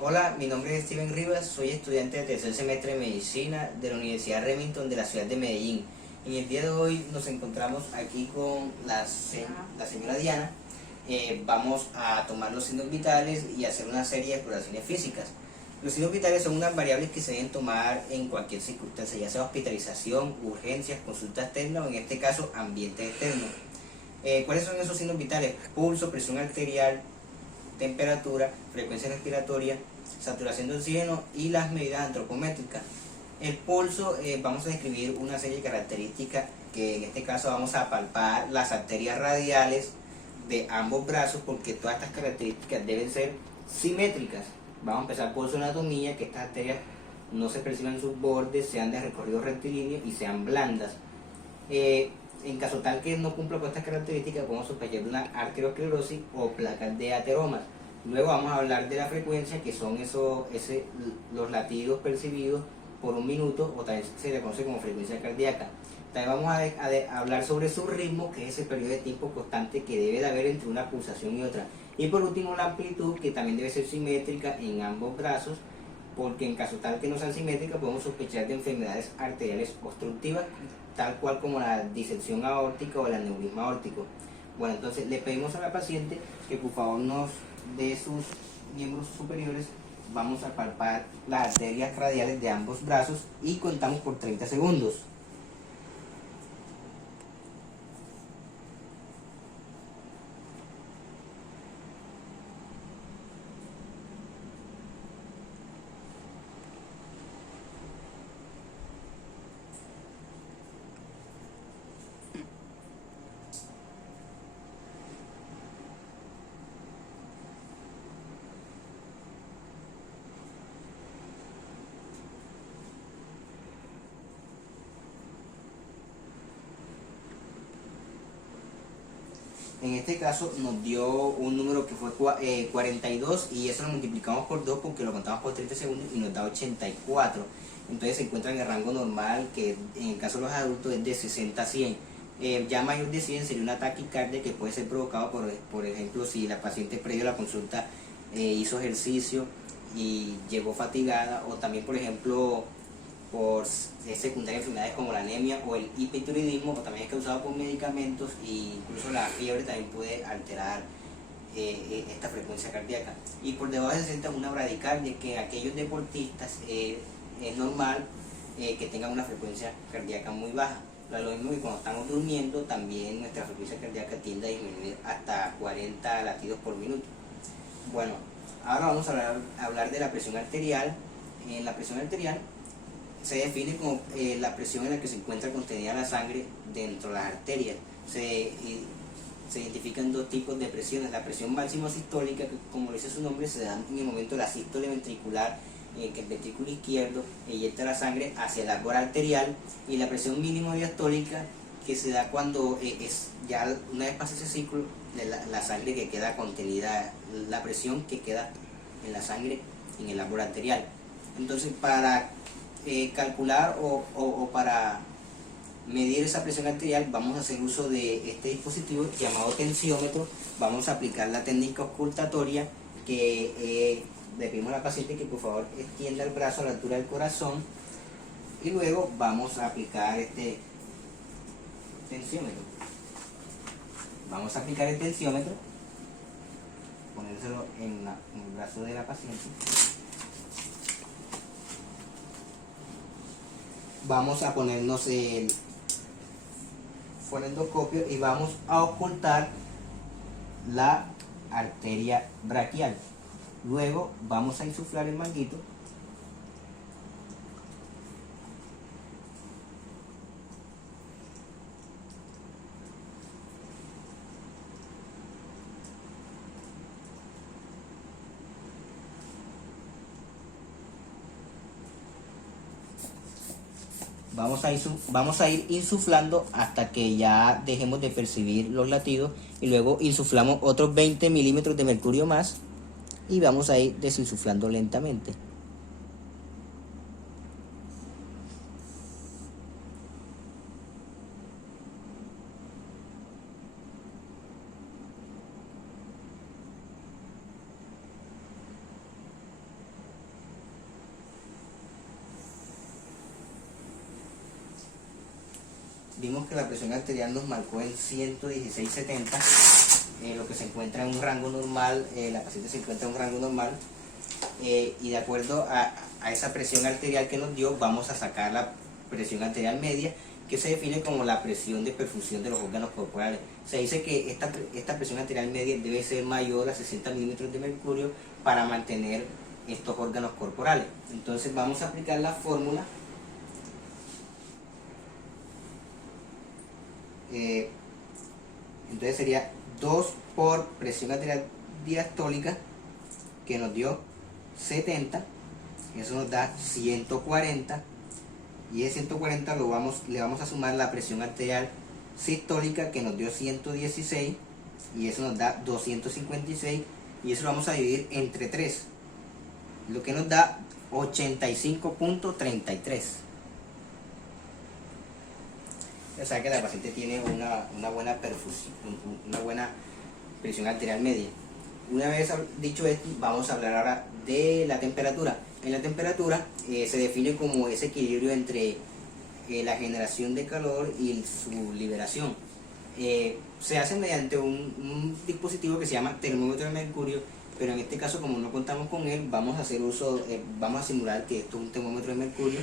Hola, mi nombre es Steven Rivas, soy estudiante de tercer semestre de Medicina de la Universidad Remington de la ciudad de Medellín. En el día de hoy nos encontramos aquí con la señora Diana. Vamos a tomar los signos vitales y hacer una serie de exploraciones físicas. Los signos vitales son unas variables que se deben tomar en cualquier circunstancia, ya sea hospitalización, urgencias, consulta externa o en este caso ambiente externo. ¿Cuáles son esos signos vitales? Pulso, presión arterial, temperatura, frecuencia respiratoria, saturación de oxígeno y las medidas antropométricas. El pulso, vamos a describir una serie de características que en este caso vamos a palpar las arterias radiales de ambos brazos, porque todas estas características deben ser simétricas. Vamos a empezar por su anatomía, que estas arterias no se perciban sus bordes, sean de recorrido rectilíneo y sean blandas. En caso tal que no cumpla con estas características, podemos sospechar de una arteriosclerosis o placas de ateromas. Luego vamos a hablar de la frecuencia, que son los latidos percibidos por un minuto, o también se le conoce como frecuencia cardíaca. También vamos a hablar sobre su ritmo, que es ese periodo de tiempo constante que debe de haber entre una pulsación y otra. Y por último, la amplitud, que también debe ser simétrica en ambos brazos, porque en caso tal que no sean simétricas podemos sospechar de enfermedades arteriales obstructivas, tal cual como la disección aórtica o el aneurisma aórtico. Bueno, entonces le pedimos a la paciente que por favor nos dé sus miembros superiores. Vamos a palpar las arterias radiales de ambos brazos y contamos por 30 segundos. En este caso nos dio un número que fue 42, y eso lo multiplicamos por 2 porque lo contamos por 30 segundos y nos da 84. Entonces se encuentra en el rango normal, que en el caso de los adultos es de 60 a 100. Ya mayor de 100 sería una taquicardia, que puede ser provocado por ejemplo, si la paciente previo a la consulta hizo ejercicio y llegó fatigada, o también por ejemplo por secundarias enfermedades como la anemia o el hipertiroidismo, o también es causado por medicamentos, e incluso la fiebre también puede alterar esta frecuencia cardíaca. Y por debajo de 60 es una bradicardia, que aquellos deportistas es normal que tengan una frecuencia cardíaca muy baja. Lo mismo que cuando estamos durmiendo, también nuestra frecuencia cardíaca tiende a disminuir hasta 40 latidos por minuto. Bueno, ahora vamos a hablar de la presión arterial. En la presión arterial se define como la presión en la que se encuentra contenida la sangre dentro de las arterias. Se identifican dos tipos de presiones: la presión máxima sistólica, que como dice su nombre, se da en el momento de la sístole ventricular, que el ventrículo izquierdo eyecta la sangre hacia el árbol arterial, y la presión mínimo diastólica, que se da cuando es ya una vez pasa ese ciclo de la sangre que queda contenida, la presión que queda en la sangre en el árbol arterial. Entonces, para calcular o para medir esa presión arterial, vamos a hacer uso de este dispositivo llamado tensiómetro. Vamos a aplicar la técnica auscultatoria, que le pedimos a la paciente que por favor extienda el brazo a la altura del corazón, y luego vamos a aplicar este tensiómetro. Vamos a aplicar el tensiómetro, ponérselo en el brazo de la paciente. Vamos a ponernos el fonendoscopio y vamos a ocultar la arteria braquial. Luego vamos a insuflar el manguito. Vamos a ir insuflando hasta que ya dejemos de percibir los latidos, y luego insuflamos otros 20 milímetros de mercurio más, y vamos a ir desinsuflando lentamente. vimos que la presión arterial nos marcó en 116/70, lo que se encuentra en un rango normal, la paciente se encuentra en un rango normal, y de acuerdo a esa presión arterial que nos dio, vamos a sacar la presión arterial media, que se define como la presión de perfusión de los órganos corporales. Se dice que esta presión arterial media debe ser mayor a 60 milímetros de mercurio para mantener estos órganos corporales. Entonces vamos a aplicar la fórmula. Entonces sería 2 por presión arterial diastólica, que nos dio 70, eso nos da 140, y de 140 le vamos a sumar la presión arterial sistólica, que nos dio 116, y eso nos da 256, y eso lo vamos a dividir entre 3, lo que nos da 85.33. O sea que la paciente tiene una buena perfusión, una buena presión arterial media. Una vez dicho esto, vamos a hablar ahora de la temperatura. En la temperatura se define como ese equilibrio entre la generación de calor y su liberación. Se hace mediante un dispositivo que se llama termómetro de mercurio, pero en este caso, como no contamos con él, vamos a simular que esto es un termómetro de mercurio.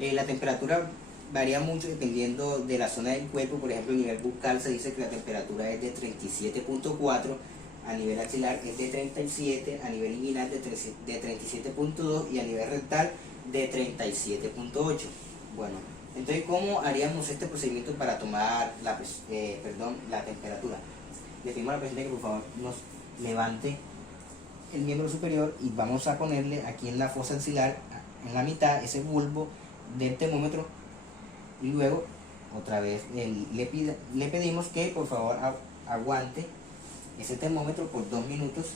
La temperatura varía mucho dependiendo de la zona del cuerpo. Por ejemplo, a nivel bucal se dice que la temperatura es de 37.4, a nivel axilar es de 37, a nivel inguinal de 37.2 y a nivel rectal de 37.8. Bueno, entonces, ¿cómo haríamos este procedimiento para tomar la temperatura? Le pedimos a la paciente que por favor nos levante el miembro superior y vamos a ponerle aquí en la fosa axilar, en la mitad, ese bulbo del termómetro, y luego otra vez le pedimos que por favor aguante ese termómetro por 2 minutos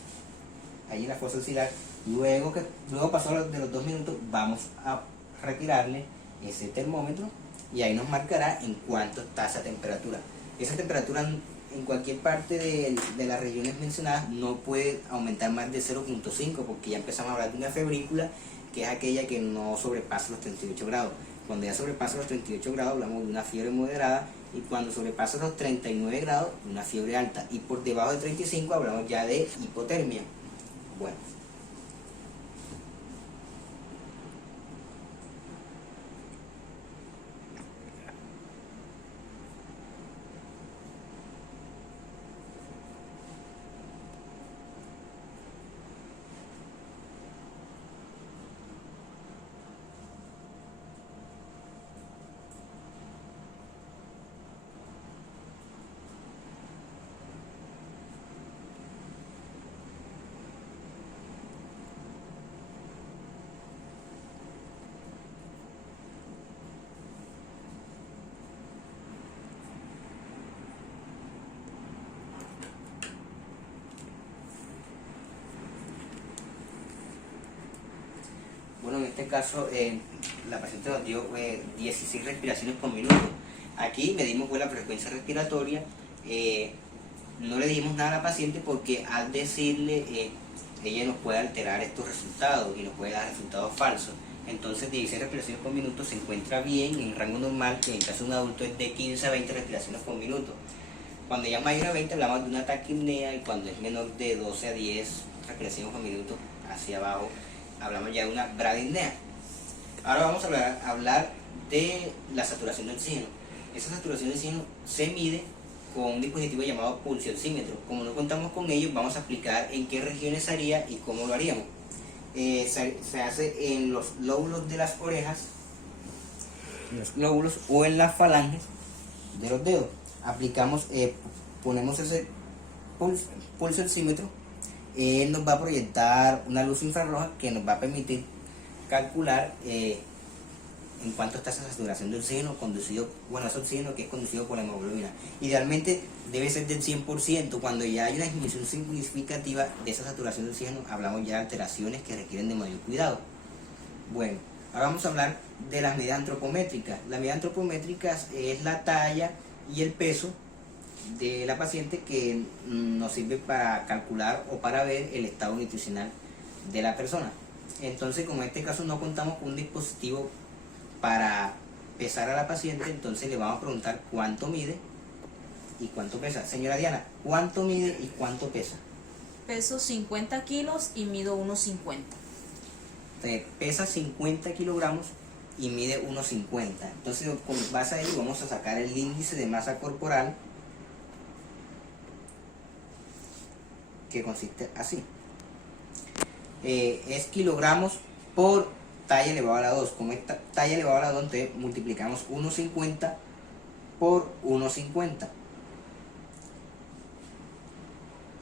ahí en la fosa axilar. Luego pasado de los 2 minutos, vamos a retirarle ese termómetro y ahí nos marcará en cuánto está esa temperatura. Esa temperatura en cualquier parte de las regiones mencionadas no puede aumentar más de 0.5, porque ya empezamos a hablar de una febrícula, que es aquella que no sobrepasa los 38 grados. Cuando ya sobrepasa los 38 grados hablamos de una fiebre moderada, y cuando sobrepasa los 39 grados, una fiebre alta, y por debajo de 35 hablamos ya de hipotermia. Bueno, en este caso la paciente nos dio 16 respiraciones por minuto. Aquí medimos la frecuencia respiratoria. No le dijimos nada a la paciente porque al decirle ella nos puede alterar estos resultados y nos puede dar resultados falsos. Entonces 16 respiraciones por minuto se encuentra bien en el rango normal, que en el caso de un adulto es de 15 a 20 respiraciones por minuto. Cuando ya es mayor a 20 hablamos de una taquipnea, y cuando es menor de 12 a 10 respiraciones por minuto hacia abajo hablamos ya de una bradipnea. Ahora vamos a hablar de la saturación de oxígeno. Esa saturación de oxígeno se mide con un dispositivo llamado pulsioxímetro. Como no contamos con ello, vamos a explicar en qué regiones se haría y cómo lo haríamos. Se hace en los lóbulos de las orejas, o en las falanges de los dedos. Ponemos ese pulsioxímetro. Él nos va a proyectar una luz infrarroja que nos va a permitir calcular en cuánto está esa saturación de oxígeno ese oxígeno que es conducido por la hemoglobina. Idealmente debe ser del 100%. Cuando ya hay una disminución significativa de esa saturación de oxígeno, hablamos ya de alteraciones que requieren de mayor cuidado. Bueno, ahora vamos a hablar de las medidas antropométricas. Las medidas antropométricas es la talla y el peso de la paciente, que nos sirve para calcular o para ver el estado nutricional de la persona. Entonces, como en este caso no contamos con un dispositivo para pesar a la paciente, entonces le vamos a preguntar cuánto mide y cuánto pesa. Señora Diana, ¿cuánto mide y cuánto pesa? Peso 50 kilos y mido 1,50. Entonces, pesa 50 kilogramos y mide 1,50. Entonces, con base a ello vamos a sacar el índice de masa corporal, que consiste así. Es kilogramos por talla elevado a la 2. Como esta talla elevado a la 2, entonces multiplicamos 1,50 por 1,50.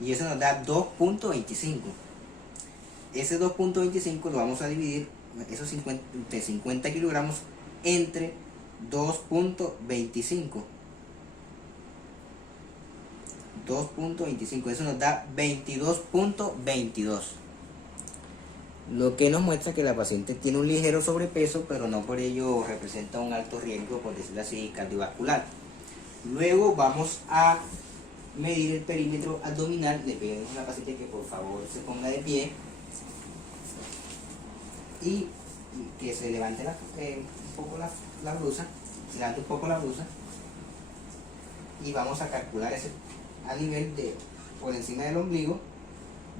Y eso nos da 2.25. Ese 2.25 lo vamos a dividir, esos 50 kilogramos, entre 2.25. 2.25, eso nos da 22.22. Lo que nos muestra que la paciente tiene un ligero sobrepeso, pero no por ello representa un alto riesgo, por decirlo así, cardiovascular. Luego vamos a medir el perímetro abdominal. Le pedimos a la paciente que por favor se ponga de pie y que se levante un poco la blusa, se levante un poco la blusa, y vamos a calcular ese a nivel de por encima del ombligo.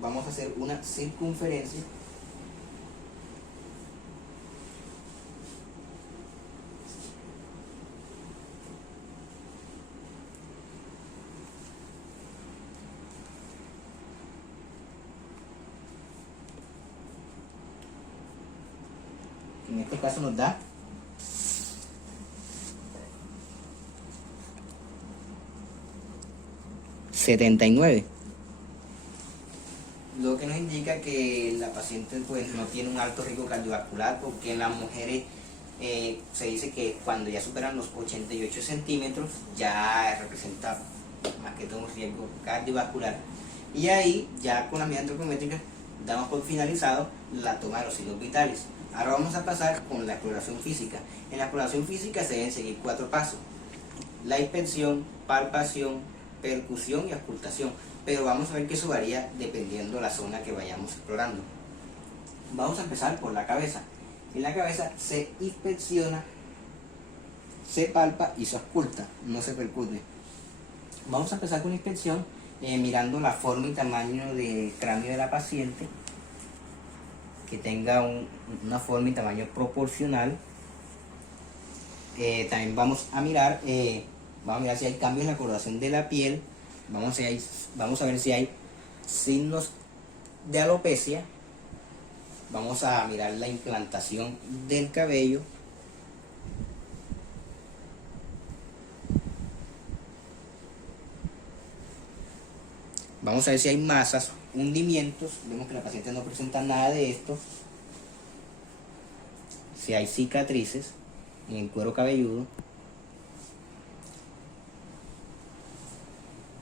Vamos a hacer una circunferencia en este caso nos da 79, lo que nos indica que la paciente pues no tiene un alto riesgo cardiovascular, porque en las mujeres se dice que cuando ya superan los 88 centímetros ya representa más que todo un riesgo cardiovascular, y ahí ya con la medida antropométrica damos por finalizado la toma de los signos vitales. Ahora vamos a pasar con la exploración física. En la exploración física se deben seguir 4 pasos: la inspección, palpación, percusión y auscultación, pero vamos a ver que eso varía dependiendo de la zona que vayamos explorando. Vamos a empezar por la cabeza. En la cabeza se inspecciona, se palpa y se ausculta, no se percute. Vamos a empezar con la inspección, mirando la forma y tamaño del cráneo de la paciente, que tenga una forma y tamaño proporcional. También vamos a mirar si hay cambios en la coloración de la piel. Vamos a ver si hay signos de alopecia. Vamos a mirar la implantación del cabello. Vamos a ver si hay masas, hundimientos. Vemos que la paciente no presenta nada de esto. Si hay cicatrices en el cuero cabelludo,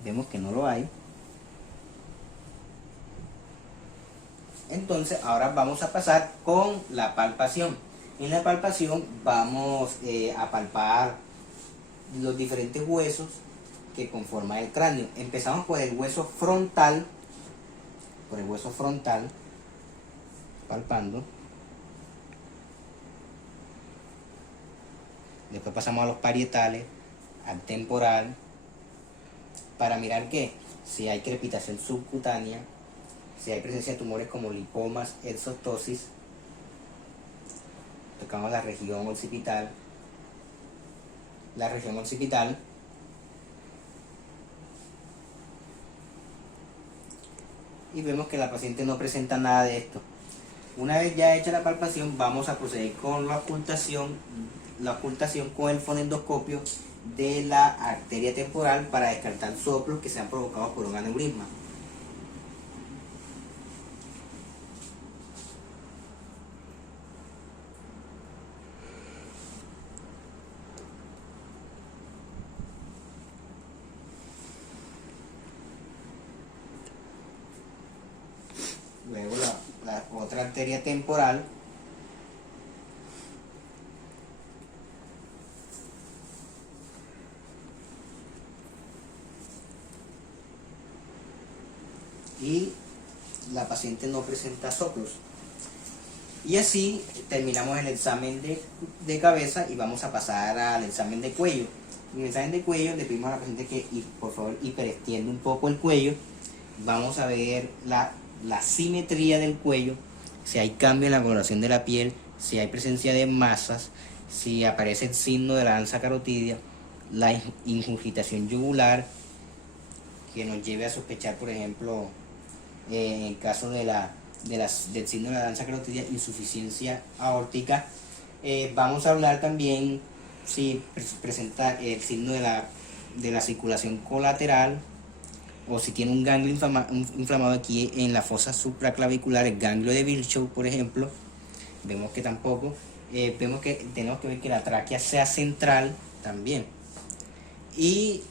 vemos que no lo hay. Entonces ahora vamos a pasar con la palpación. En la palpación vamos a palpar los diferentes huesos que conforman el cráneo. Empezamos por el hueso frontal, palpando. Después pasamos a los parietales, al temporal, para mirar que si hay crepitación subcutánea, si hay presencia de tumores como lipomas, exostosis. Tocamos la región occipital. Y vemos que la paciente no presenta nada de esto. Una vez ya hecha la palpación, vamos a proceder con la ocultación con el fonendoscopio de la arteria temporal para descartar soplos que sean provocados por un aneurisma. Luego la otra arteria temporal. Y la paciente no presenta soplos. Y así terminamos el examen de cabeza y vamos a pasar al examen de cuello. En el examen de cuello le pedimos a la paciente que por favor hiperextienda un poco el cuello. Vamos a ver la simetría del cuello, si hay cambio en la coloración de la piel, si hay presencia de masas, si aparece el signo de la danza carotidia, la ingurgitación yugular, que nos lleve a sospechar, por ejemplo, en el caso del signo de la danza carotidia, insuficiencia aórtica. Vamos a hablar también si presenta el signo de la circulación colateral, o si tiene un ganglio inflamado aquí en la fosa supraclavicular, el ganglio de Virchow, por ejemplo. Vemos que tampoco. Vemos que tenemos que ver que la tráquea sea central también. Y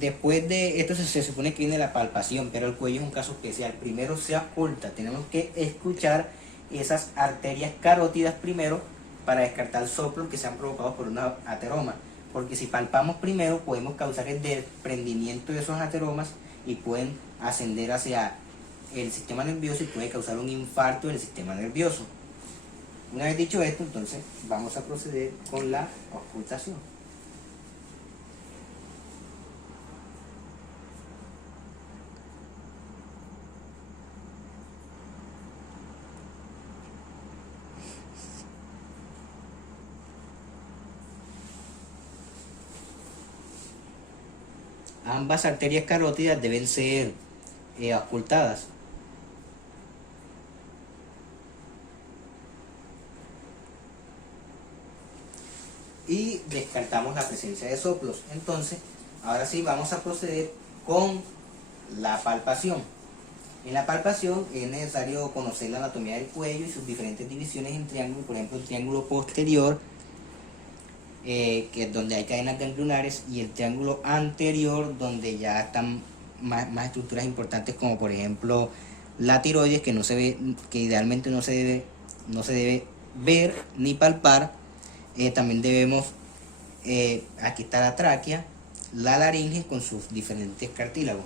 después de esto se supone que viene la palpación, pero el cuello es un caso especial. Primero se oculta, tenemos que escuchar esas arterias carótidas primero para descartar soplos que sean provocados por una ateroma. Porque si palpamos primero podemos causar el desprendimiento de esos ateromas y pueden ascender hacia el sistema nervioso y puede causar un infarto del sistema nervioso. Una vez dicho esto, entonces vamos a proceder con la ocultación. Ambas arterias carótidas deben ser ocultadas. Y descartamos la presencia de soplos. Entonces, ahora sí vamos a proceder con la palpación. En la palpación es necesario conocer la anatomía del cuello y sus diferentes divisiones en triángulo. Por ejemplo, el triángulo posterior, que es donde hay cadenas ganglionares, y el triángulo anterior, donde ya están más estructuras importantes, como por ejemplo la tiroides, que no se ve, que idealmente no se debe ver ni palpar. También debemos, aquí está la tráquea, la laringe con sus diferentes cartílagos.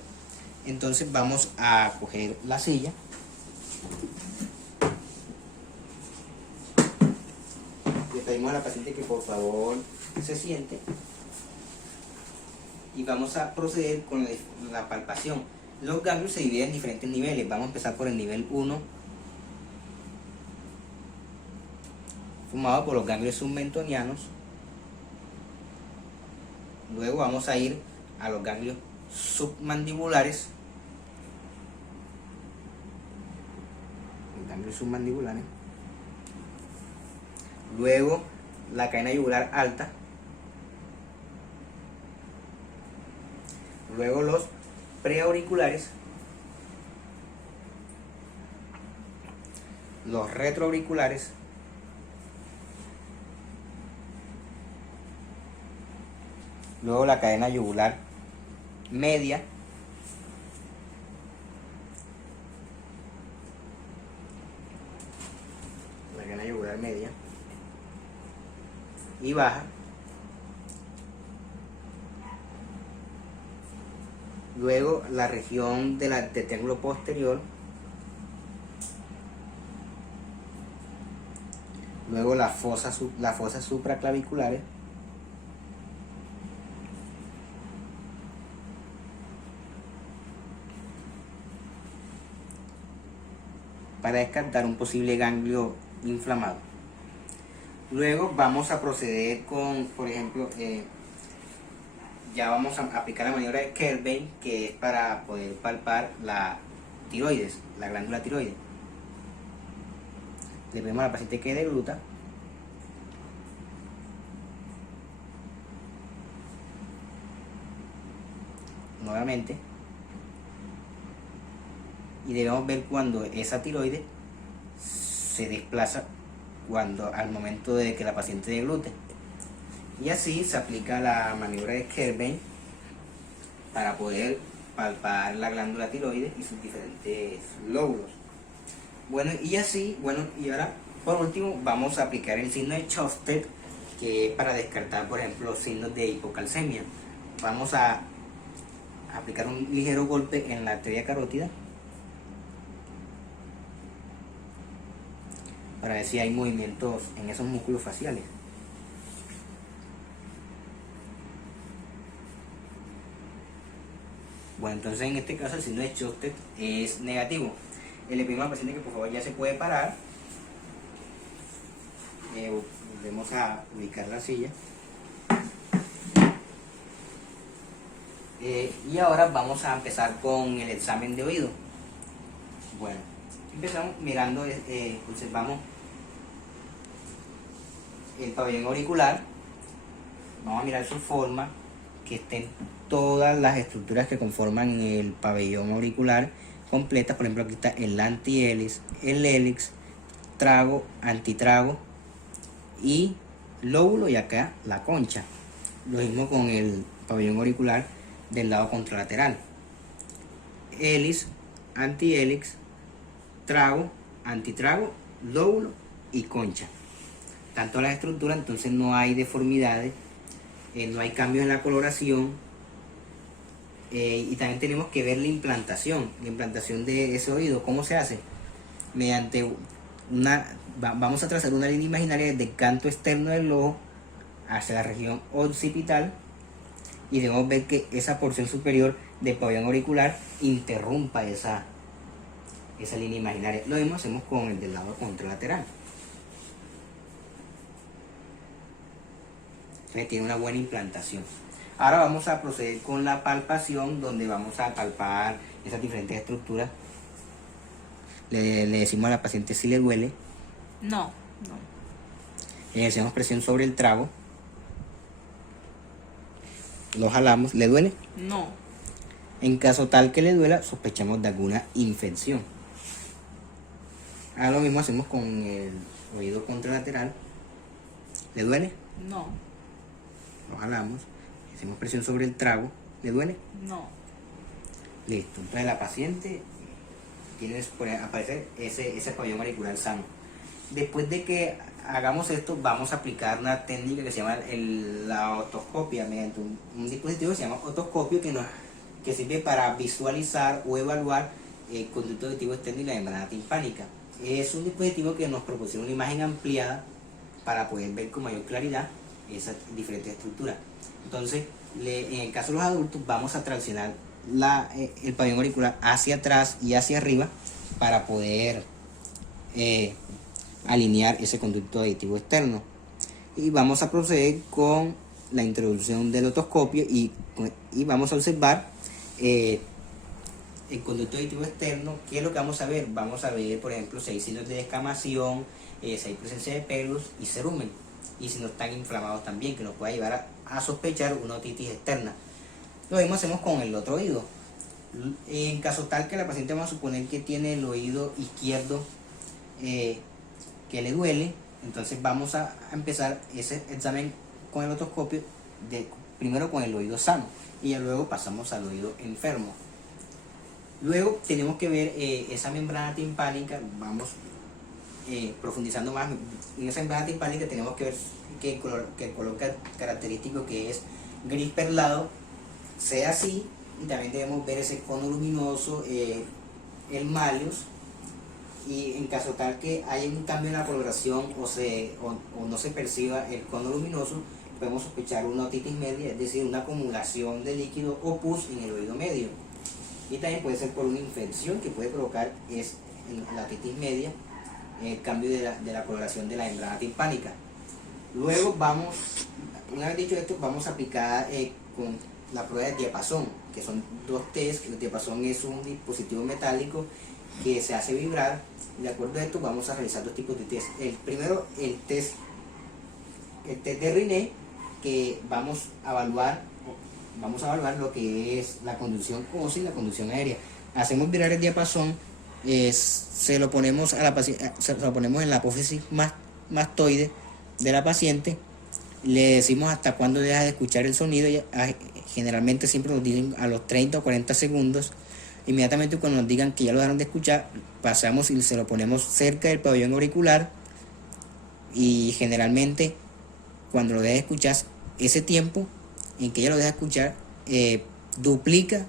Entonces vamos a coger la silla. Le pedimos a la paciente que por favor se siente. Y vamos a proceder con la palpación. Los ganglios se dividen en diferentes niveles. Vamos a empezar por el nivel 1, formado por los ganglios submentonianos. Luego vamos a ir a los ganglios submandibulares. Los ganglios submandibulares. Luego la cadena yugular alta. Luego los preauriculares. Los retroauriculares. Luego la cadena yugular media. La cadena yugular media. Y baja. Luego la región del triángulo posterior. Luego las fosas supraclaviculares. Para descartar un posible ganglio inflamado. Luego vamos a proceder con, por ejemplo, ya vamos a aplicar la maniobra de Kerbein, que es para poder palpar la tiroides, la glándula tiroides. Le pedimos a la paciente que degluta. Nuevamente. Y debemos ver cuando esa tiroides se desplaza al momento de que la paciente deglute. Y así se aplica la maniobra de Kerbein para poder palpar la glándula tiroides y sus diferentes lóbulos. Bueno, y así, y ahora por último vamos a aplicar el signo de Chosted, que es para descartar, por ejemplo, signos de hipocalcemia. Vamos a aplicar un ligero golpe en la arteria carótida. para ver si hay movimientos en esos músculos faciales. Bueno, entonces en este caso el signo de Schuster es negativo. Le pedimos al paciente que por favor ya se puede parar. Volvemos a ubicar la silla. Y ahora vamos a empezar con el examen de oído. Bueno, empezamos mirando, observamos el pabellón auricular. Vamos a mirar su forma, que estén todas las estructuras que conforman el pabellón auricular completas. Por ejemplo, aquí está el antihélice, el hélix, trago, antitrago y lóbulo, y acá la concha. Lo mismo con el pabellón auricular del lado contralateral: hélice, antihélix, trago, antitrago, lóbulo y concha. Tanto las estructuras, entonces no hay deformidades, no hay cambios en la coloración. Y también tenemos que ver la implantación de ese oído. ¿Cómo se hace? Mediante vamos a trazar una línea imaginaria desde el canto externo del ojo hacia la región occipital, y debemos ver que esa porción superior del pabellón auricular interrumpa esa línea imaginaria. Lo mismo hacemos con el del lado contralateral. Entonces tiene una buena implantación. Ahora vamos a proceder con la palpación, donde vamos a palpar esas diferentes estructuras. Le decimos a la paciente si le duele. No. Ejercemos presión sobre el trago. Lo jalamos. ¿Le duele? No. En caso tal que le duela, sospechamos de alguna infección. Ahora lo mismo hacemos con el oído contralateral. ¿Le duele? No. Lo jalamos. Hacemos presión sobre el trago. ¿Le duele? No. Listo. Entonces la paciente tiene por aparecer ese pabellón auricular sano. Después de que hagamos esto, vamos a aplicar una técnica que se llama la otoscopia, mediante un dispositivo que se llama otoscopio, que sirve para visualizar o evaluar el conducto auditivo externo y la membrana timpánica. Es un dispositivo que nos proporciona una imagen ampliada para poder ver con mayor claridad esas diferentes estructuras. Entonces, en el caso de los adultos, vamos a traccionar el pabellón auricular hacia atrás y hacia arriba para poder alinear ese conducto auditivo externo. Y vamos a proceder con la introducción del otoscopio y vamos a observar el conducto auditivo externo. ¿Qué es lo que vamos a ver? Vamos a ver, por ejemplo, si hay signos de descamación, si hay presencia de pelos y cerumen, y si no están inflamados también, que nos puede llevar a sospechar una otitis externa. Lo mismo hacemos con el otro oído. En caso tal que la paciente, vamos a suponer que tiene el oído izquierdo que le duele, entonces vamos a empezar ese examen con el otoscopio primero con el oído sano, y ya luego pasamos al oído enfermo. Luego tenemos que ver esa membrana timpánica. Vamos profundizando más en esa membrana timpánica. Tenemos que ver que el color característico, que es gris perlado, sea así, y también debemos ver ese cono luminoso, el malleus. Y en caso tal que haya un cambio en la coloración o no se perciba el cono luminoso, podemos sospechar una otitis media, es decir, una acumulación de líquido o pus en el oído medio. Y también puede ser por una infección que puede provocar la otitis media, el cambio de la coloración de la membrana timpánica. Luego una vez dicho esto, vamos a aplicar con la prueba de diapasón, que son dos test. El diapasón es un dispositivo metálico que se hace vibrar. De acuerdo a esto, vamos a realizar dos tipos de test. El primero, el test de Riney, que vamos a evaluar lo que es la conducción ósea y la conducción aérea. Hacemos vibrar el diapasón, se lo ponemos en la apófisis mastoide de la paciente. Le decimos hasta cuándo deja de escuchar el sonido. Generalmente siempre nos dicen a los 30 o 40 segundos. Inmediatamente cuando nos digan que ya lo dejaron de escuchar, pasamos y se lo ponemos cerca del pabellón auricular, y generalmente cuando lo deja de escuchar, ese tiempo en que ya lo deja de escuchar duplica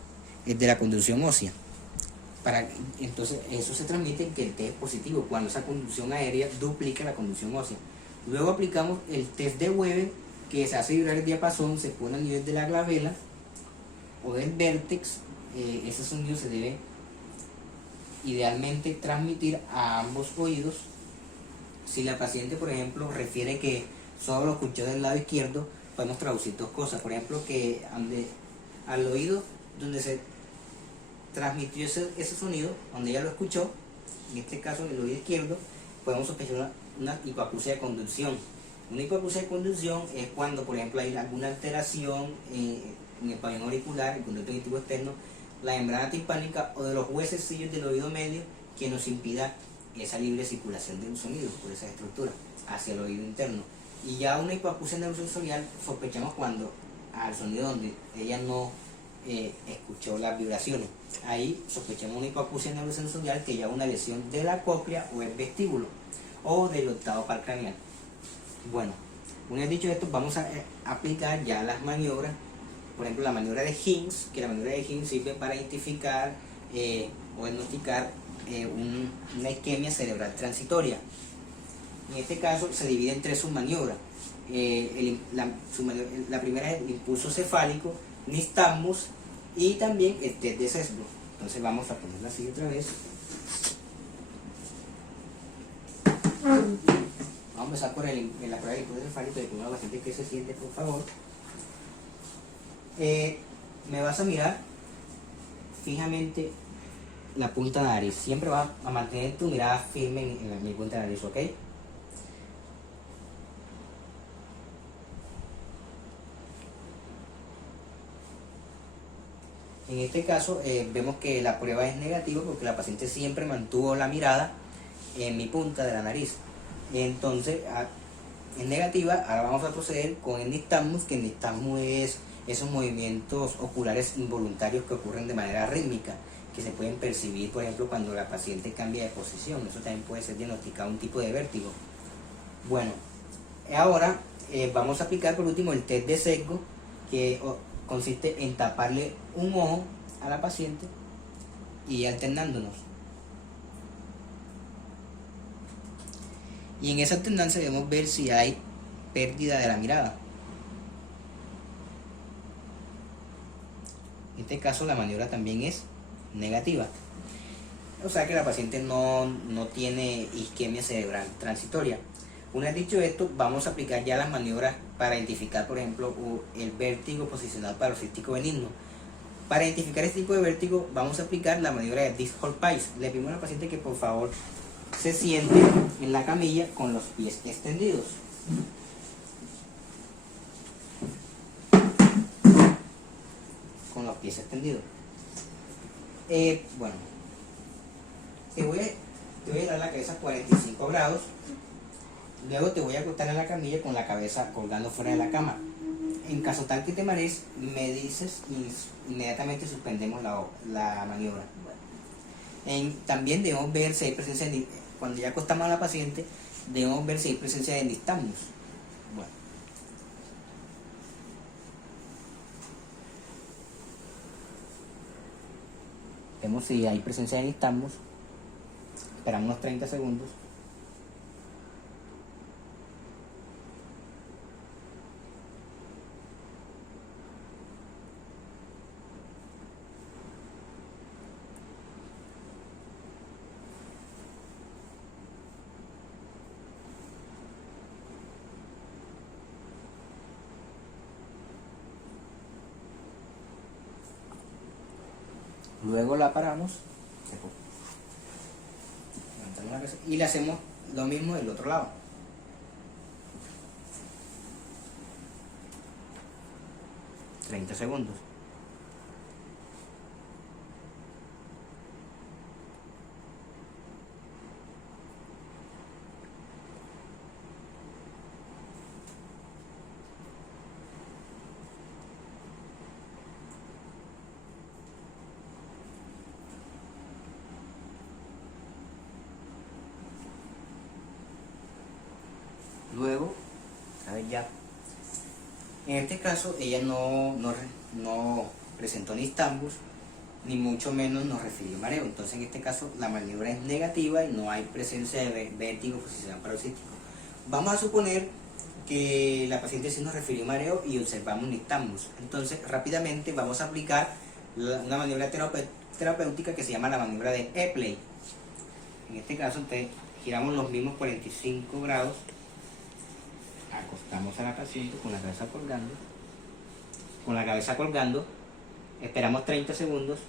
el de la conducción ósea, Entonces eso se transmite en que el test es positivo, cuando esa conducción aérea duplica la conducción ósea. Luego aplicamos el test de Weber, que se hace vibrar el diapasón, se pone a nivel de la glabela o del vértex. Ese sonido se debe idealmente transmitir a ambos oídos. Si la paciente, por ejemplo, refiere que solo lo escuchó del lado izquierdo, podemos traducir dos cosas. Por ejemplo, que al oído donde se transmitió ese sonido, donde ella lo escuchó, en este caso en el oído izquierdo, podemos sospechar una hipoacusia de conducción. Una hipoacusia de conducción es cuando, por ejemplo, hay alguna alteración en el pabellón auricular, el conducto auditivo externo, la membrana timpánica o de los huesecillos del oído medio, que nos impida esa libre circulación del sonido por esa estructura hacia el oído interno. Y ya una hipoacusia neurosensorial sospechamos cuando al sonido donde ella no escuchó las vibraciones. Ahí sospechamos una hipoacusia neurosensorial, que ya una lesión de la cóclea o el vestíbulo o del octavo par craneal. Bueno, una vez dicho esto, vamos a aplicar ya las maniobras. Por ejemplo, la maniobra de Hinds, que la maniobra de Hinds sirve para identificar o diagnosticar una isquemia cerebral transitoria. En este caso se divide en tres submaniobras. La primera es el impulso cefálico, nistagmus y también el test de sesgo. Entonces vamos a ponerla así otra vez. Vamos a empezar por la prueba del impulso cefálico. Le pongo a la paciente que se siente, por favor. Me vas a mirar fijamente la punta de la nariz. Siempre vas a mantener tu mirada firme en mi punta de la nariz, ¿ok? En este caso vemos que la prueba es negativa porque la paciente siempre mantuvo la mirada en mi punta de la nariz. Entonces es negativa. Ahora vamos a proceder con el nistagmus, que el nistagmus es esos movimientos oculares involuntarios que ocurren de manera rítmica, que se pueden percibir, por ejemplo, cuando la paciente cambia de posición. Eso también puede ser diagnosticado un tipo de vértigo. Bueno, ahora vamos a aplicar por último el test de sesgo, que consiste en taparle un ojo a la paciente y alternándonos. Y en esa alternancia debemos ver si hay pérdida de la mirada. En este caso la maniobra también es negativa. O sea que la paciente no tiene isquemia cerebral transitoria. Una vez dicho esto, vamos a aplicar ya las maniobras para identificar, por ejemplo, el vértigo posicional paroxístico benigno. Para identificar este tipo de vértigo, vamos a aplicar la maniobra de Diels-Hall-Pais. Le pedimos a la paciente que por favor se siente en la camilla con los pies extendidos. Con los pies extendidos. Bueno, te voy a dar la cabeza a 45 grados. Luego te voy a acostar en la camilla con la cabeza colgando fuera de la cama. En caso tal que te marees, me dices y inmediatamente suspendemos la maniobra. También debemos ver si hay presencia cuando ya acostamos a la paciente, debemos ver si hay presencia de nistagmus. Bueno. Vemos si hay presencia de nistagmus. Esperamos unos 30 segundos. Luego la paramos y le hacemos lo mismo del otro lado. $30 segundos. Luego, ya. En este caso, ella no presentó nistagmus, ni mucho menos nos refirió mareo. Entonces en este caso la maniobra es negativa y no hay presencia de vértigo o posición paroxístico. Vamos a suponer que la paciente sí nos refirió mareo y observamos nistagmus. Entonces rápidamente vamos a aplicar una maniobra terapéutica que se llama la maniobra de Epley. En este caso giramos los mismos 45 grados, acostamos a la paciente con la cabeza colgando, esperamos 30 segundos.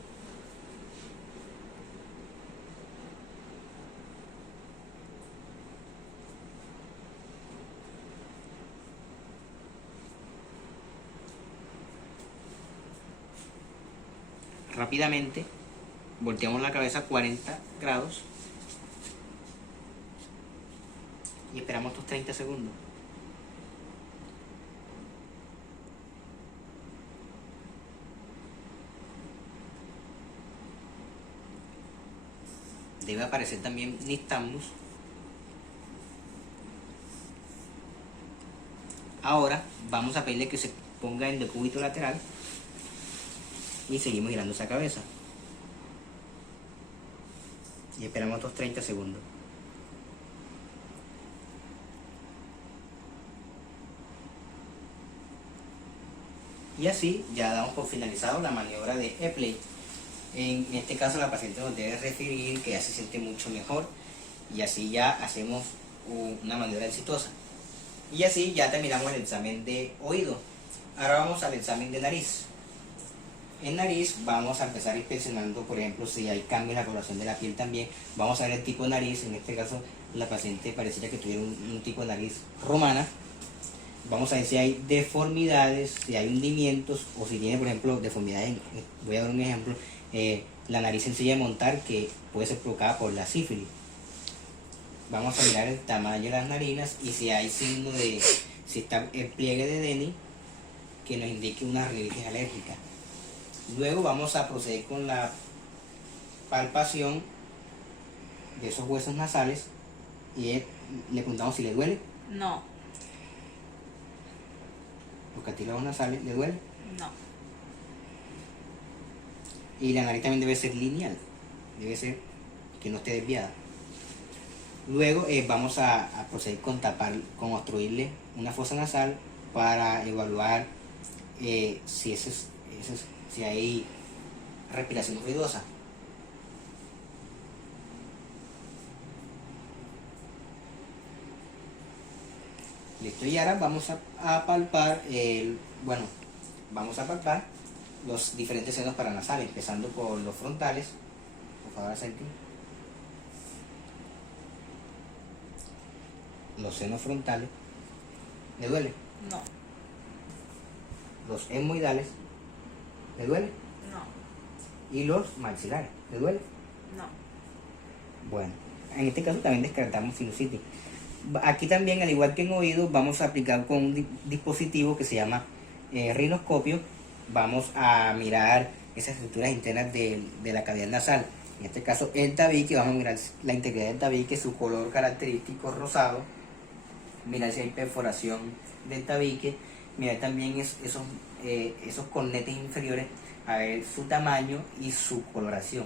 Rápidamente volteamos la cabeza 40 grados y esperamos estos 30 segundos. Debe aparecer también nistagmus. Ahora vamos a pedirle que se ponga en decúbito lateral y seguimos girando esa cabeza y esperamos otros 30 segundos. Y así ya damos por finalizado la maniobra de Epley. En este caso la paciente nos debe referir que ya se siente mucho mejor y así ya hacemos una maniobra exitosa. Y así ya terminamos el examen de oído. Ahora vamos al examen de nariz. En nariz vamos a empezar inspeccionando, por ejemplo, si hay cambio en la coloración de la piel también. Vamos a ver el tipo de nariz. En este caso la paciente parecería que tuviera un tipo de nariz romana. Vamos a ver si hay deformidades, si hay hundimientos o si tiene, por ejemplo, deformidades. Voy a dar un ejemplo. La nariz sencilla de montar, que puede ser provocada por la sífilis. Vamos a mirar el tamaño de las narinas y si hay signo de, si está el pliegue de Denny, que nos indique una rinitis alérgica. Luego vamos a proceder con la palpación de esos huesos nasales y le preguntamos si le duele. No. Los cartílagos nasales, ¿le duele? No. Y la nariz también debe ser lineal, debe ser que no esté desviada. Luego vamos a proceder con obstruirle una fosa nasal para evaluar si hay respiración ruidosa. Listo, y ahora vamos a palpar los diferentes senos paranasales, empezando por los frontales. Por favor, acerquen. Los senos frontales. ¿Le duele? No. Los etmoidales. ¿Le duele? No. Y los maxilares. ¿Le duele? No. Bueno, en este caso también descartamos sinusitis. Aquí también, al igual que en oído, vamos a aplicar con un dispositivo que se llama rinoscopio. Vamos a mirar esas estructuras internas de la cavidad nasal. En este caso el tabique, vamos a mirar la integridad del tabique, su color característico rosado. Mirar si hay perforación del tabique. Mirar también esos cornetes inferiores, a ver su tamaño y su coloración.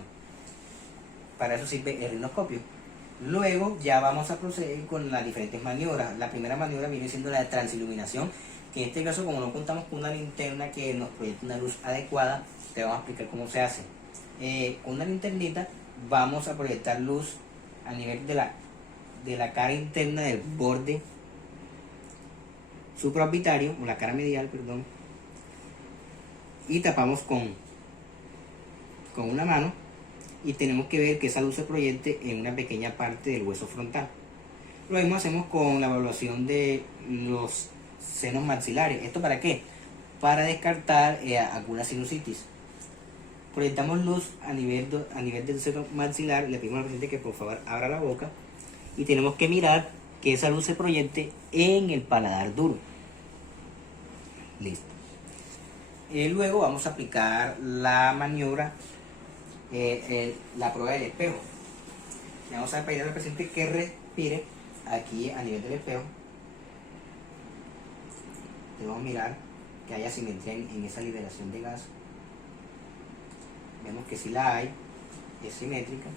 Para eso sirve el rinoscopio. Luego ya vamos a proceder con las diferentes maniobras. La primera maniobra viene siendo la de transiluminación, que en este caso, como no contamos con una linterna que nos proyecte una luz adecuada, te vamos a explicar cómo se hace. Con una linternita vamos a proyectar luz a nivel de la cara interna del borde supraorbitario, o la cara medial, perdón, y tapamos con una mano, y tenemos que ver que esa luz se proyecte en una pequeña parte del hueso frontal. Lo mismo hacemos con la evaluación de los senos maxilares. ¿Esto para qué? Para descartar alguna sinusitis. Proyectamos luz a nivel del seno maxilar. Le pedimos al paciente que por favor abra la boca y tenemos que mirar que esa luz se proyecte en el paladar duro. Listo. Luego vamos a aplicar la maniobra, la prueba del espejo. Le vamos a pedir al paciente que respire aquí a nivel del espejo. Debemos mirar que haya simetría en esa liberación de gas. Vemos que sí la hay, es simétrica.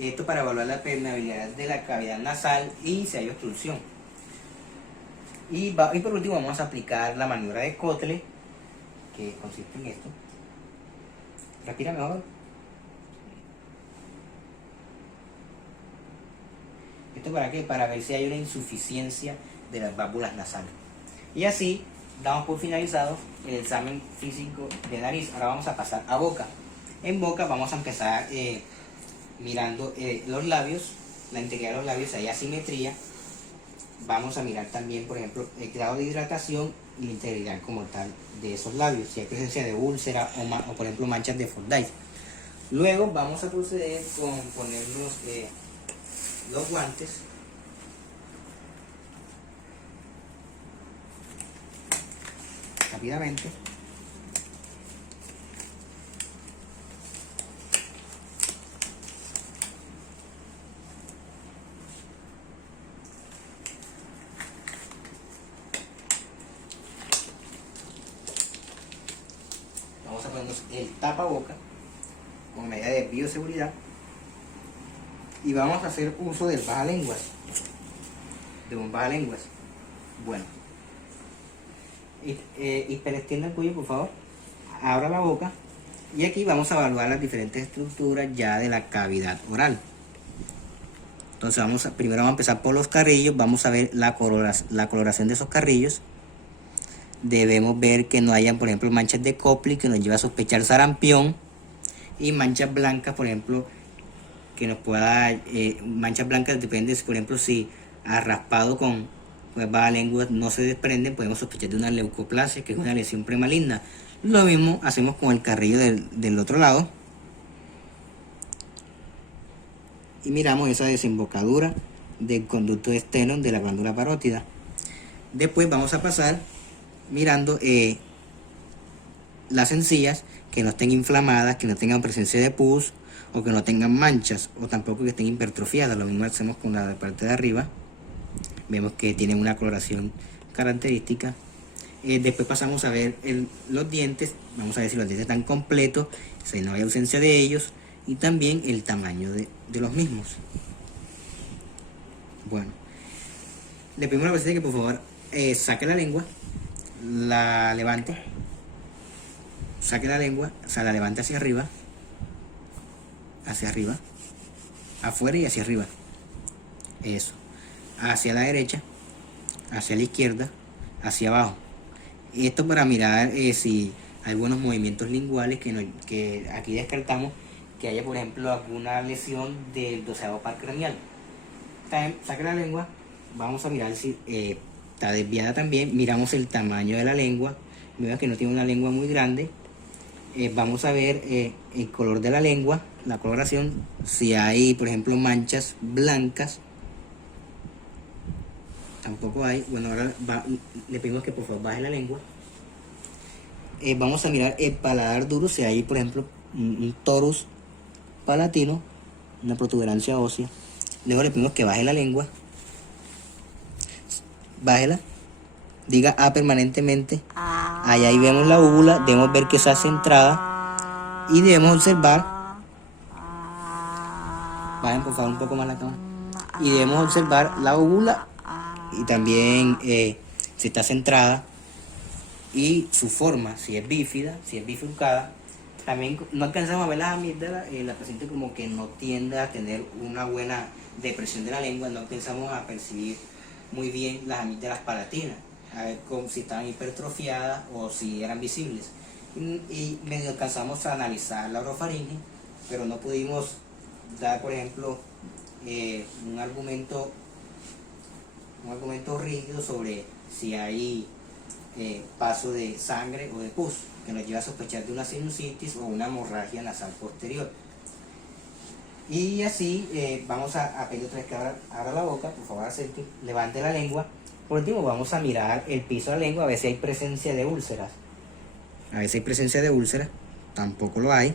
Esto para evaluar la permeabilidad de la cavidad nasal y si hay obstrucción. Y por último vamos a aplicar la maniobra de Kotle, que consiste en esto. Respira mejor. ¿Esto para qué? Para ver si hay una insuficiencia de las válvulas nasales. Y así damos por finalizado el examen físico de nariz. Ahora vamos a pasar a boca. En boca vamos a empezar mirando los labios, la integridad de los labios, si hay asimetría. Vamos a mirar también, por ejemplo, el grado de hidratación y la integridad como tal de esos labios, si hay presencia de úlcera o por ejemplo manchas de Fordyce. Luego vamos a proceder con ponernos los guantes. Rápidamente. Vamos a ponernos el tapaboca con medida de bioseguridad y vamos a hacer uso del bajalenguas, de un bajalenguas. Bueno, hiperextienda el cuello, por favor, abra la boca y aquí vamos a evaluar las diferentes estructuras ya de la cavidad oral. Entonces primero vamos a empezar por los carrillos, vamos a ver la coloración de esos carrillos. Debemos ver que no hayan, por ejemplo, manchas de Koplik que nos lleva a sospechar sarampión, y manchas blancas, por ejemplo, que nos pueda manchas blancas depende, por ejemplo, si a raspado con bajalenguas no se desprenden, podemos sospechar de una leucoplasia, que es una lesión premaligna. Lo mismo hacemos con el carrillo del otro lado y miramos esa desembocadura del conducto externo de la glándula parótida. Después vamos a pasar mirando las encías, que no estén inflamadas, que no tengan presencia de pus o que no tengan manchas, o tampoco que estén hipertrofiadas. Lo mismo hacemos con la parte de arriba. Vemos que tienen una coloración característica. Después pasamos a ver los dientes. Vamos a ver si los dientes están completos, si no hay ausencia de ellos, y también el tamaño de los mismos. Bueno, le pedimos a la paciente que por favor saque la lengua, la levante, saque la lengua, o sea, la levante hacia arriba, afuera y hacia arriba. Eso. Hacia la derecha, hacia la izquierda, hacia abajo. Y esto para mirar si hay buenos movimientos linguales, que aquí descartamos que haya, por ejemplo, alguna lesión del 12º par craneal. También saque la lengua, vamos a mirar si está desviada también. Miramos el tamaño de la lengua, vemos que no tiene una lengua muy grande. Vamos a ver el color de la lengua, la coloración, si hay, por ejemplo, manchas blancas. Tampoco hay. Bueno, ahora le pedimos que por favor baje la lengua. Vamos a mirar el paladar duro, si hay, por ejemplo, un torus palatino, una protuberancia ósea. Luego le pedimos que baje la lengua. Bájela. Diga A permanentemente. Ahí vemos la úvula, debemos ver que está centrada y debemos observar. Bajen por favor un poco más la cámara. Y debemos observar la úvula y también si está centrada y su forma, si es bífida, si es bifurcada. También no alcanzamos a ver las amígdalas, la paciente como que no tiende a tener una buena depresión de la lengua, no alcanzamos a percibir muy bien las amígdalas palatinas, a ver si estaban hipertrofiadas o si eran visibles. Y medio alcanzamos a analizar la orofaringe, pero no pudimos dar, por ejemplo, un argumento rígido sobre si hay paso de sangre o de pus, que nos lleva a sospechar de una sinusitis o una hemorragia nasal posterior. Y así vamos a pedir otra vez que abra la boca, por favor, levante la lengua. Por último vamos a mirar el piso de la lengua, a ver si hay presencia de úlceras. A ver si hay presencia de úlceras, tampoco lo hay.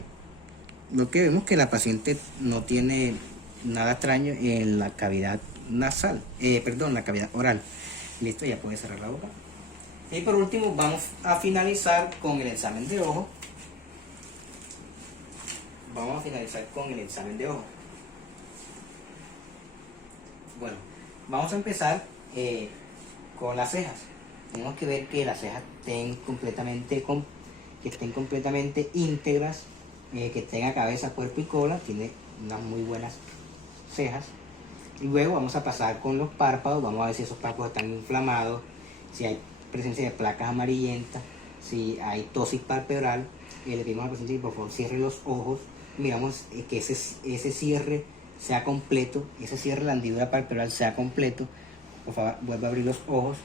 Lo que vemos que la paciente no tiene nada extraño en la cavidad nasal, la cavidad oral. Listo, ya puede cerrar la boca. Y por último vamos a finalizar con el examen de ojo. vamos a finalizar con el examen de ojo. Bueno, vamos a empezar con las cejas. Tenemos que ver que las cejas estén completamente íntegras, que tenga cabeza, cuerpo y cola. Tiene unas muy buenas cejas. Y luego vamos a pasar con los párpados. Vamos a ver si esos párpados están inflamados, si hay presencia de placas amarillentas, si hay tosis palpebral. Le pedimos al paciente que por favor cierre los ojos. Miramos que ese cierre sea completo, ese cierre de la hendidura palpebral sea completo. Por favor, vuelva a abrir los ojos.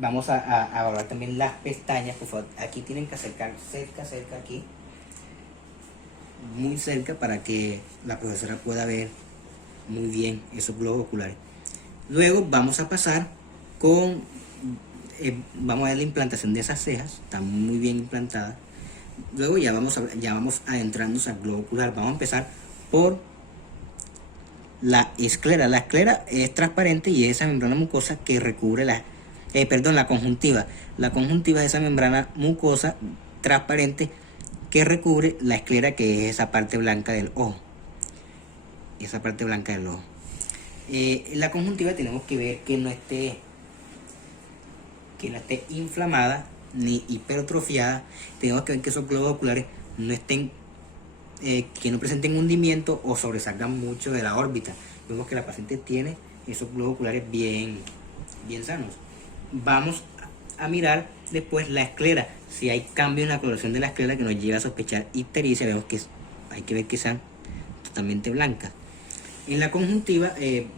Vamos a evaluar también las pestañas. Por favor, aquí tienen que acercar cerca aquí, muy cerca, para que la profesora pueda ver muy bien esos globos oculares. Luego vamos a pasar con vamos a ver la implantación de esas cejas. Están muy bien implantadas. Luego ya vamos adentrándonos al globo ocular. Vamos a empezar por la esclera. La esclera es transparente y es esa membrana mucosa que recubre la conjuntiva. La conjuntiva es esa membrana mucosa transparente que recubre la esclera, que es esa parte blanca del ojo. Esa parte blanca del ojo. La conjuntiva tenemos que ver que no esté inflamada ni hipertrofiada. Tenemos que ver que esos globos oculares no estén que no presenten hundimiento o sobresalgan mucho de la órbita. Vemos que la paciente tiene esos globos oculares bien sanos. Vamos a mirar después la esclera. Si hay cambio en la coloración de la esclera que nos lleva a sospechar ictericia, vemos que hay que ver que sean totalmente blancas. En la conjuntiva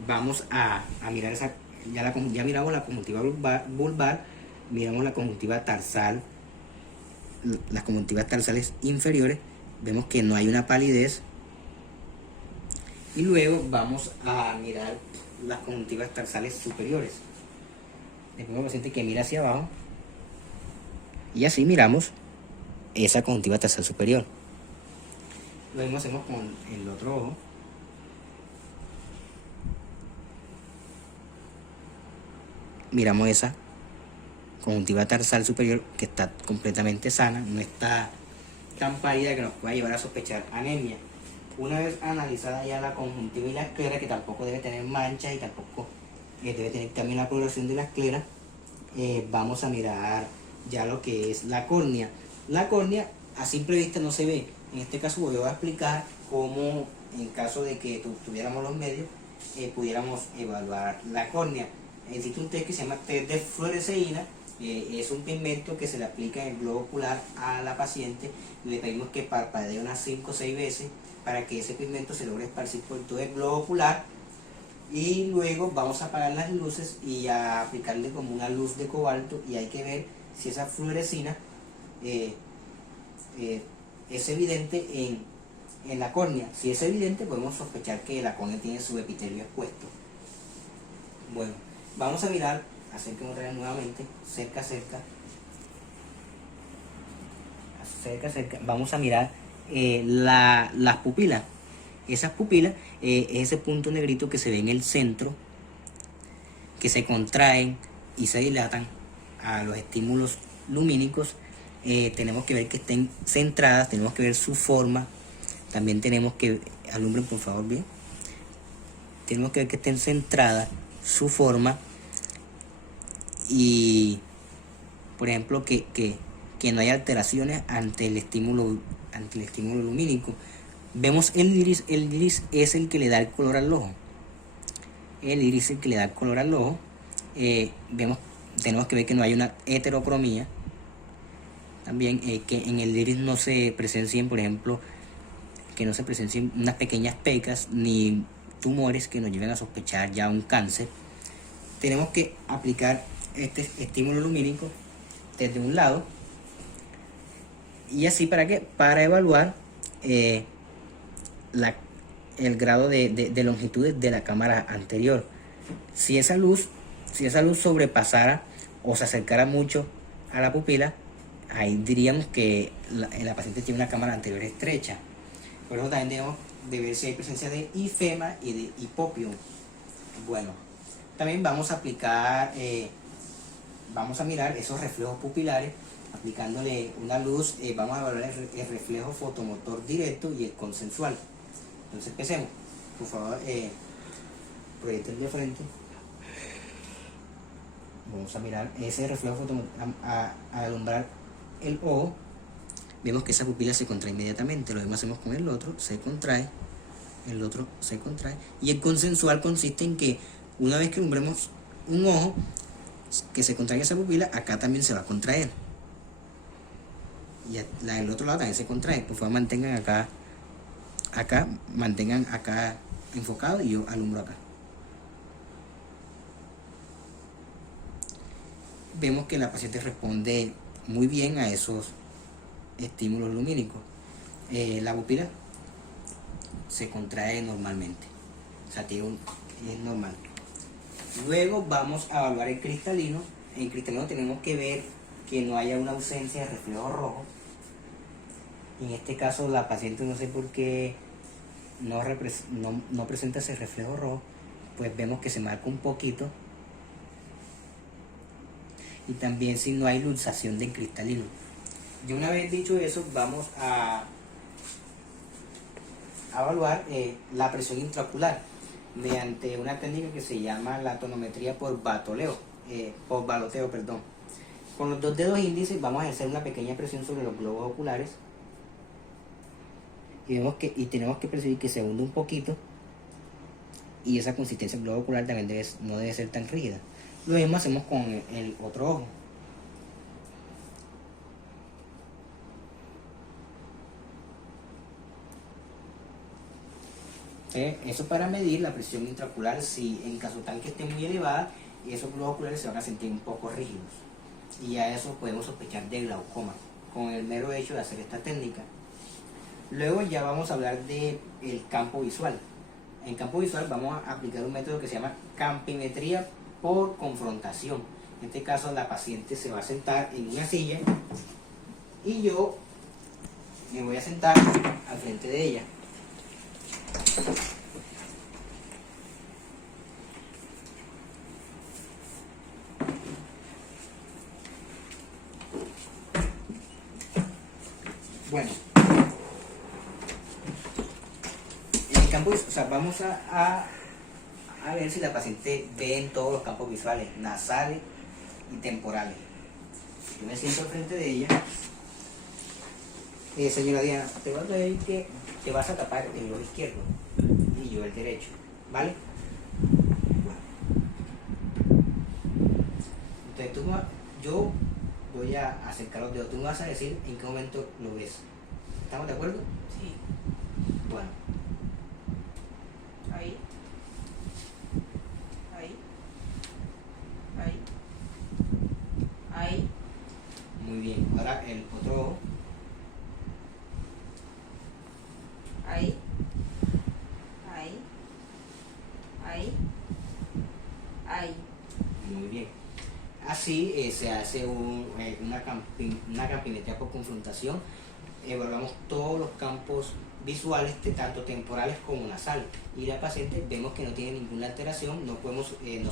vamos a mirar ya miramos la conjuntiva vulvar, miramos la conjuntiva tarsal, las conjuntivas tarsales inferiores. Vemos que no hay una palidez. Y luego vamos a mirar las conjuntivas tarsales superiores. Después el paciente que mira hacia abajo. Y así miramos esa conjuntiva tarsal superior. Lo mismo hacemos con el otro ojo. Miramos esa conjuntiva tarsal superior que está completamente sana, no está tan pálida que nos pueda llevar a sospechar anemia. Una vez analizada ya la conjuntiva y la esclera, que tampoco debe tener manchas y tampoco debe tener también la coloración de la esclera, vamos a mirar ya lo que es la córnea. La córnea a simple vista no se ve. En este caso voy a explicar cómo, en caso de que tuviéramos los medios, pudiéramos evaluar la córnea. Existe un test que se llama test de fluoresceína. Es un pigmento que se le aplica en el globo ocular a la paciente. Le pedimos que parpadee unas 5 o 6 veces para que ese pigmento se logre esparcir por todo el globo ocular. Y luego vamos a apagar las luces y a aplicarle como una luz de cobalto, y hay que ver si esa fluorescina es evidente en la córnea. Si es evidente, podemos sospechar que la córnea tiene su epitelio expuesto. Bueno, vamos a mirar, acérquenos nuevamente, cerca. Vamos a mirar las pupilas. Esas pupilas es ese punto negrito que se ve en el centro, que se contraen y se dilatan a los estímulos lumínicos. Tenemos que ver que estén centradas, tenemos que ver su forma. También tenemos que, alumbren por favor bien, tenemos que ver que estén centradas, su forma, y por ejemplo que no haya alteraciones ante el estímulo lumínico. Vemos el iris es el que le da el color al ojo. Tenemos que ver que no hay una heterocromía. También que en el iris no se presencien, por ejemplo, que no se presencien unas pequeñas pecas ni tumores que nos lleven a sospechar ya un cáncer. Tenemos que aplicar este estímulo lumínico desde un lado, y así para evaluar el grado de longitud de la cámara anterior. Si esa luz sobrepasara o se acercara mucho a la pupila, ahí diríamos que la paciente tiene una cámara anterior estrecha. Por eso también debemos de ver si hay presencia de ifema y de hipopium. Bueno, también vamos a aplicar, vamos a mirar esos reflejos pupilares aplicándole una luz, vamos a evaluar el reflejo fotomotor directo y el consensual. Entonces empecemos. Por favor, proyecten de frente. Vamos a mirar ese reflejo fotomotor, a alumbrar el ojo. Vemos que esa pupila se contrae inmediatamente. Lo mismo hacemos con el otro, se contrae, el otro se contrae. Y el consensual consiste en que una vez que alumbremos un ojo, que se contraiga esa pupila, acá también se va a contraer. Y la del otro lado también se contrae. Por favor, mantengan acá, mantengan acá enfocado y yo alumbro acá. Vemos que la paciente responde muy bien a esos estímulos lumínicos. La pupila se contrae normalmente, o sea, es normal. Luego vamos a evaluar el cristalino. En cristalino tenemos que ver que no haya una ausencia de reflejo rojo. En este caso la paciente, no sé por qué no presenta ese reflejo rojo, pues vemos que se marca un poquito. Y también si no hay luxación del cristalino. Y una vez dicho eso, vamos a evaluar la presión intraocular mediante una técnica que se llama la tonometría por baloteo. Con los dos dedos índices vamos a hacer una pequeña presión sobre los globos oculares y tenemos que percibir que se hunde un poquito, y esa consistencia del globo ocular también no debe ser tan rígida. Lo mismo hacemos con el otro ojo. Eso para medir la presión intraocular, si en caso tal que esté muy elevada, esos globos oculares se van a sentir un poco rígidos. Y a eso podemos sospechar de glaucoma, con el mero hecho de hacer esta técnica. Luego ya vamos a hablar del campo visual. En campo visual vamos a aplicar un método que se llama campimetría por confrontación. En este caso la paciente se va a sentar en una silla y yo me voy a sentar al frente de ella. Bueno, en el campo, vamos a ver si la paciente ve en todos los campos visuales, nasales y temporales. Yo me siento al frente de ella. Señora Diana, te voy a pedir que te vas a tapar el ojo izquierdo y yo el derecho, ¿vale? Bueno. Entonces yo voy a acercar los dedos, tú me vas a decir en qué momento lo ves. ¿Estamos de acuerdo? Sí. Bueno. Ahí. Ahí. Ahí. Ahí. Muy bien. Ahora el otro ojo. Ahí. Ahí. Ahí. Ahí. Muy bien. Así se hace una campimetría por confrontación. Evaluamos todos los campos visuales, tanto temporales como nasales. Y la paciente vemos que no tiene ninguna alteración, no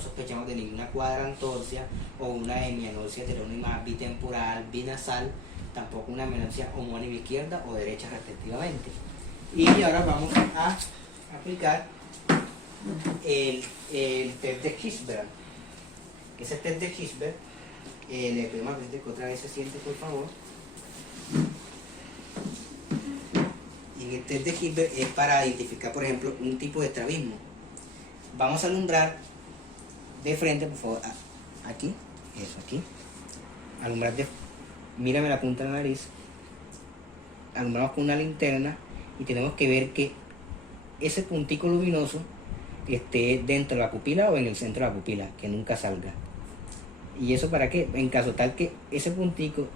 sospechamos de ninguna cuadrantorsia o una hemianopsia heterónima bitemporal, binasal, tampoco una menopsia homónima izquierda o derecha respectivamente. Y ahora vamos a aplicar el test de Kirchberg. Ese test de Kirchberg, le pedimos a la paciente que otra vez se siente, por favor. Y en el test de Kirchberg es para identificar, por ejemplo, un tipo de estrabismo. Vamos a alumbrar de frente, por favor, aquí, eso, aquí. Alumbrar mírame la punta de la nariz. Alumbramos con una linterna y tenemos que ver que ese puntico luminoso esté dentro de la pupila o en el centro de la pupila, que nunca salga. ¿Y eso para qué? En caso tal que ese puntico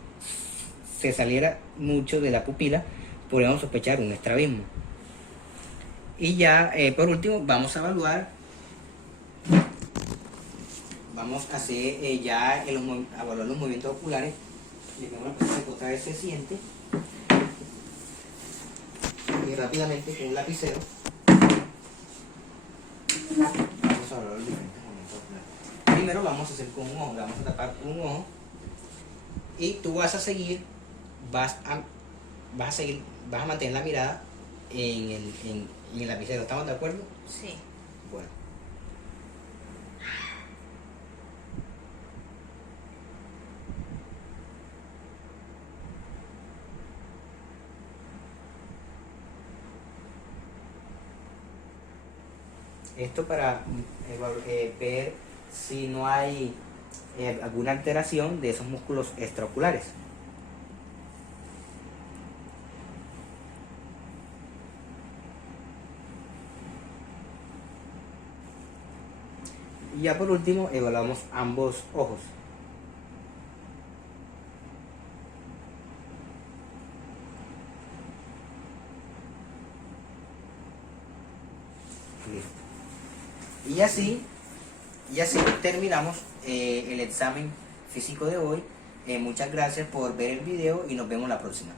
se saliera mucho de la pupila, podríamos sospechar un estrabismo. Y ya, por último, vamos a evaluar, vamos a hacer evaluar los movimientos oculares. Le pongo la persona que otra vez se siente. Y rápidamente con un lapicero vamos a evaluar los diferentes movimientos oculares. Primero vamos a hacer con un ojo, le vamos a tapar un ojo Y tú vas a seguir, vas a seguir, vas a mantener la mirada en el lapicero. ¿Estamos de acuerdo? Sí. Bueno. Esto para ver si no hay alguna alteración de esos músculos extraoculares. Y ya por último evaluamos ambos ojos. Listo. Y así terminamos el examen físico de hoy. Muchas gracias por ver el video y nos vemos la próxima.